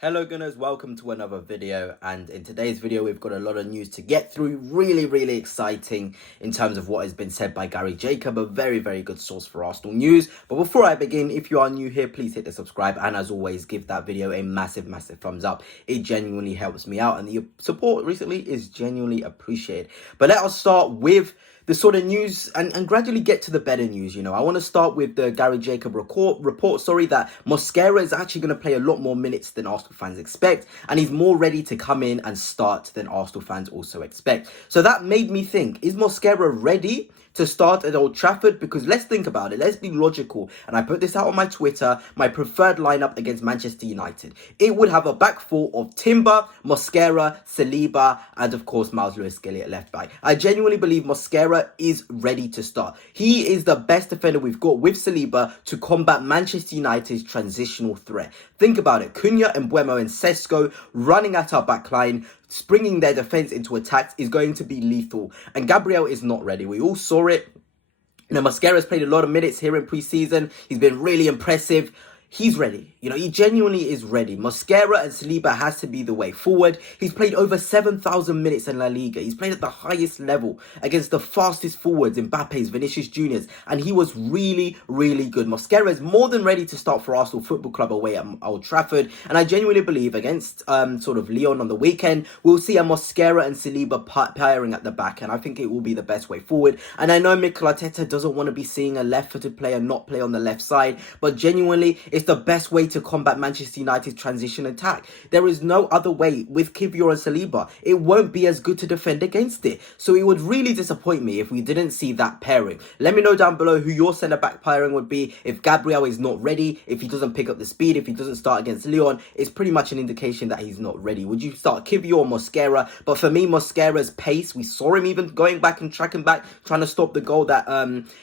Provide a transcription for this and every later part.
Hello Gunners, welcome to another video, and in today's video we've got a lot of news to get through. Really exciting in terms of what has been said by GaryJacob, a very good source for Arsenal news. But before I begin, if you are new here, please hit the subscribe, and as always, give that video a massive thumbs up. It genuinely helps me out, and the support recently is genuinely appreciated. But let us start with the sort of news and gradually get to the better news. I want to start with the GaryJacob report, that Mosquera is actually going to play a lot more minutes than Arsenal fans expect, and he's more ready to come in and start than Arsenal fans also expect. So that made me think, is Mosquera ready to start at Old Trafford? Because let's think about it, let's be logical, and I put this out on my Twitter, my preferred lineup against Manchester United. It would have a back four of Timber, Mosquera, Saliba, and of course Miles Lewis-Skelly at left back. I genuinely believe Mosquera is ready to start. He is the best defender we've got with Saliba to combat Manchester United's transitional threat. Think about it, Cunha and Mbeumo and Sesko running at our back line, springing their defense into attacks is going to be lethal. And Gabriel is not ready. We all saw it. Mosquera's played a lot of minutes here in pre-season. He's been really impressive. He's ready. He genuinely is ready. Mosquera and Saliba has to be the way forward. He's played over 7,000 minutes in La Liga. He's played at the highest level against the fastest forwards, Mbappe's, Vinicius Junior's, and he was really good. Mosquera is more than ready to start for Arsenal Football Club away at Old Trafford, and I genuinely believe against Lyon on the weekend, we'll see a Mosquera and Saliba pairing at the back, and I think it will be the best way forward. And I know Mikel Arteta doesn't want to be seeing a left-footed player not play on the left side, but genuinely, it's the best way to combat Manchester United's transition attack. There is no other way with Kivior and Saliba. It won't be as good to defend against it. So it would really disappoint me if we didn't see that pairing. Let me know down below who your centre-back pairing would be if Gabriel is not ready, if he doesn't pick up the speed, if he doesn't start against Lyon. It's pretty much an indication that he's not ready. Would you start Kivior or Mosquera? But for me, Mosquera's pace, we saw him even going back and tracking back, trying to stop the goal that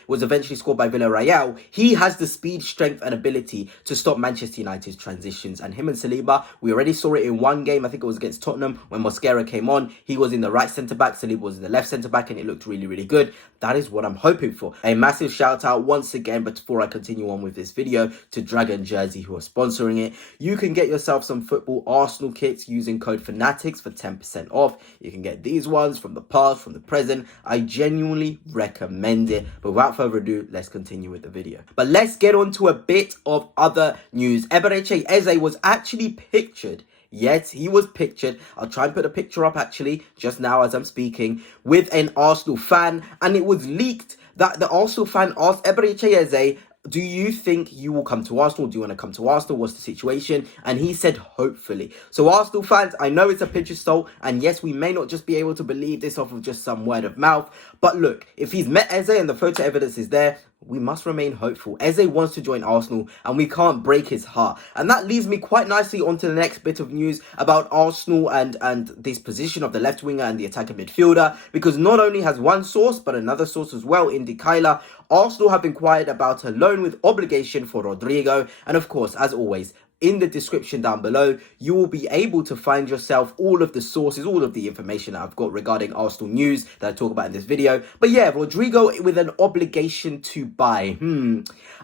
was eventually scored by Villarreal. He has the speed, strength and ability to stop Manchester United's transitions, and him and Saliba, we already saw it in one game. I think it was against Tottenham when Mosquera came on. He was in the right centre-back, Saliba was in the left centre-back, and it looked really good. That is what I'm hoping for. A massive shout out once again, but before I continue on with this video, to Dragon Jersey who are sponsoring it. You can get yourself some football Arsenal kits using code Fanatics for 10% off. You can get these ones from the past, from the present. I genuinely recommend it. But without further ado, let's continue with the video. But let's get on to a bit of other news. Eberechi Eze was actually pictured. Yes, he was pictured. I'll try and put a picture up actually just now as I'm speaking with an Arsenal fan, and it was leaked that the Arsenal fan asked Eberechi Eze, do you think you will come to Arsenal? Do you want to come to Arsenal? What's the situation? And he said, hopefully. So Arsenal fans, I know it's a pinch of salt, and yes, we may not just be able to believe this off of just some word of mouth, but look, if he's met Eze and the photo evidence is there, we must remain hopeful. Eze wants to join Arsenal, and we can't break his heart. And that leads me quite nicely onto the next bit of news about Arsenal and this position of the left winger and the attacking midfielder, because not only has one source, but another source as well, Indy Kyler, Arsenal have inquired about a loan with obligation for Rodrygo. And of course, as always, in the description down below, you will be able to find yourself all of the sources, all of the information that I've got regarding Arsenal news that I talk about in this video. But yeah, Rodrygo with an obligation to buy.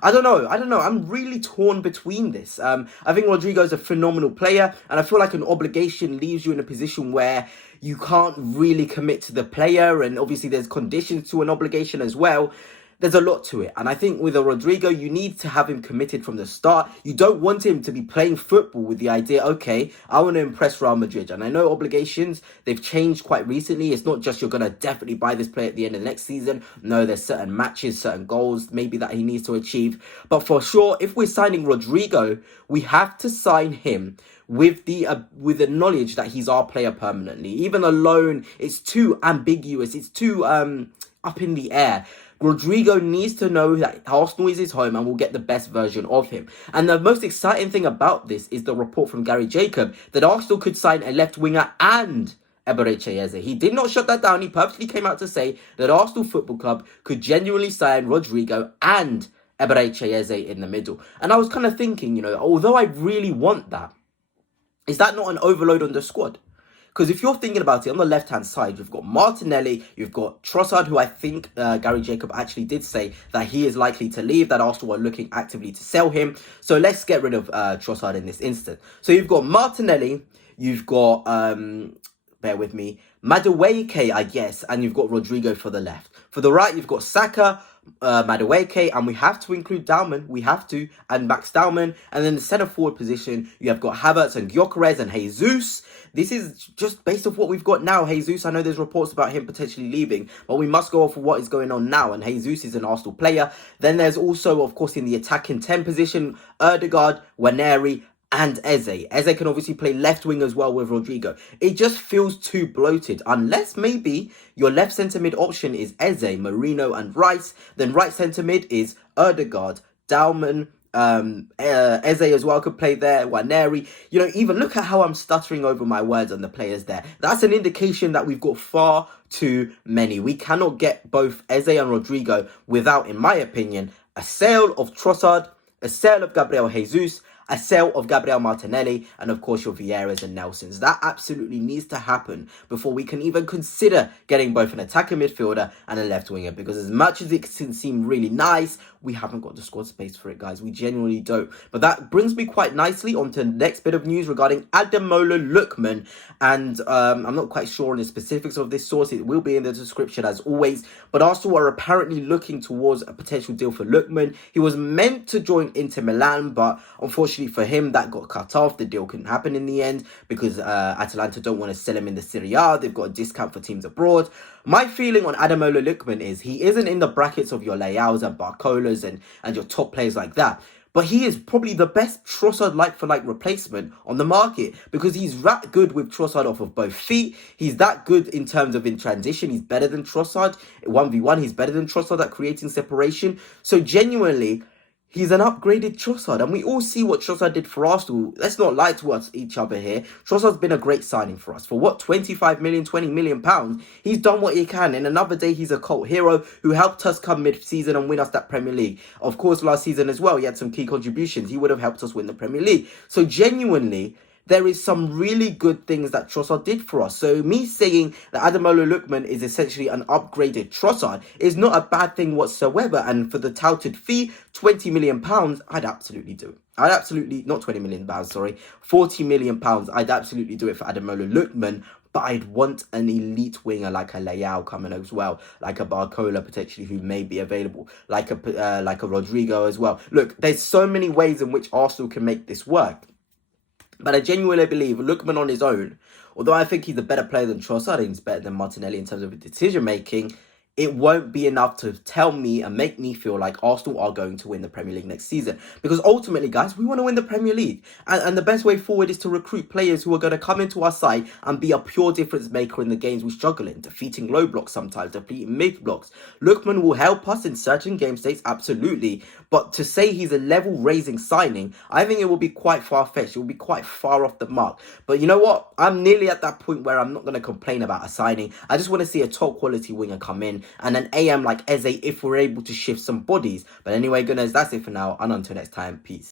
I don't know. I'm really torn between this. I think Rodrygo is a phenomenal player, and I feel like an obligation leaves you in a position where you can't really commit to the player, and obviously there's conditions to an obligation as well. There's a lot to it. And I think with a Rodrygo, you need to have him committed from the start. You don't want him to be playing football with the idea, okay, I want to impress Real Madrid. And I know obligations, they've changed quite recently. It's not just you're going to definitely buy this player at the end of the next season. No, there's certain matches, certain goals maybe that he needs to achieve. But for sure, if we're signing Rodrygo, we have to sign him with the knowledge that he's our player permanently. Even a loan, it's too ambiguous. It's too up in the air. Rodrygo needs to know that Arsenal is his home and will get the best version of him. And the most exciting thing about this is the report from GaryJacob that Arsenal could sign a left winger and Eberechi Eze. He did not shut that down. He purposely came out to say that Arsenal Football Club could genuinely sign Rodrygo and Eberechi Eze in the middle. And I was kind of thinking, although I really want that, is that not an overload on the squad? Because if you're thinking about it, on the left-hand side, you've got Martinelli, you've got Trossard, who I think GaryJacob actually did say that he is likely to leave, that Arsenal are looking actively to sell him. So let's get rid of Trossard in this instant. So you've got Martinelli, you've got, bear with me, Madueke, I guess, and you've got Rodrygo for the left. For the right, you've got Saka, Madueke, and we have to include Dalman, and Max Dalman. And then the centre forward position, you have got Havertz and Gyökeres and Jesus. This is just based off what we've got now. Jesus, I know there's reports about him potentially leaving, but we must go off of what is going on now, and Jesus is an Arsenal player. Then there's also, of course, in the attacking 10 position, Ødegaard, Waneri, and Eze. Eze can obviously play left wing as well with Rodrygo. It just feels too bloated. Unless maybe your left centre mid option is Eze, Marino and Rice. Then right centre mid is Ødegaard, Dalman, Eze as well could play there, Waneri. You know, even look at how I'm stuttering over my words on the players there. That's an indication that we've got far too many. We cannot get both Eze and Rodrygo without, in my opinion, a sale of Trossard, a sale of Gabriel Jesus, a sale of Gabriel Martinelli, and of course your Vieiras and Nelsons. That absolutely needs to happen before we can even consider getting both an attacking midfielder and a left winger, because as much as it can seem really nice, we haven't got the squad space for it, guys. We genuinely don't. But that brings me quite nicely onto the next bit of news regarding Ademola Lookman. And I'm not quite sure on the specifics of this source. It will be in the description as always. But Arsenal are apparently looking towards a potential deal for Lookman. He was meant to join Inter Milan, but unfortunately for him, that got cut off. The deal couldn't happen in the end because Atalanta don't want to sell him in the Serie A. They've got a discount for teams abroad. My feeling on Ademola Lookman is he isn't in the brackets of your Leaos and Barcolas and your top players like that. But he is probably the best Trossard like-for-like replacement on the market, because he's that good with Trossard off of both feet. He's that good in terms of in transition. He's better than Trossard. 1v1, he's better than Trossard at creating separation. So genuinely, he's an upgraded Trossard, and we all see what Trossard did for Arsenal. Let's not lie to each other here. Trossard's been a great signing for us. For what, 25 million, 20 million pounds? He's done what he can. In another day, he's a cult hero who helped us come mid-season and win us that Premier League. Of course, last season as well, he had some key contributions. He would have helped us win the Premier League. So genuinely, there is some really good things that Trossard did for us. So me saying that Ademola Lookman is essentially an upgraded Trossard is not a bad thing whatsoever. And for the touted fee, £20 million, I'd absolutely do it. I'd absolutely, not £20 million, sorry, £40 million, I'd absolutely do it for Ademola Lookman. But I'd want an elite winger like a Leao coming as well, like a Barcola potentially who may be available, like a Rodrygo as well. Look, there's so many ways in which Arsenal can make this work. But I genuinely believe Lookman on his own, although I think he's a better player than Trossard and he's better than Martinelli in terms of decision-making, it won't be enough to tell me and make me feel like Arsenal are going to win the Premier League next season. Because ultimately, guys, we want to win the Premier League. And the best way forward is to recruit players who are going to come into our side and be a pure difference maker in the games we struggle in, defeating low blocks sometimes, defeating mid blocks. Lookman will help us in certain game states, absolutely. But to say he's a level-raising signing, I think it will be quite far-fetched. It will be quite far off the mark. But you know what? I'm nearly at that point where I'm not going to complain about a signing. I just want to see a top-quality winger come in and an AM like Eze if we're able to shift some bodies. But anyway, gunners, that's it for now. And until next time, peace.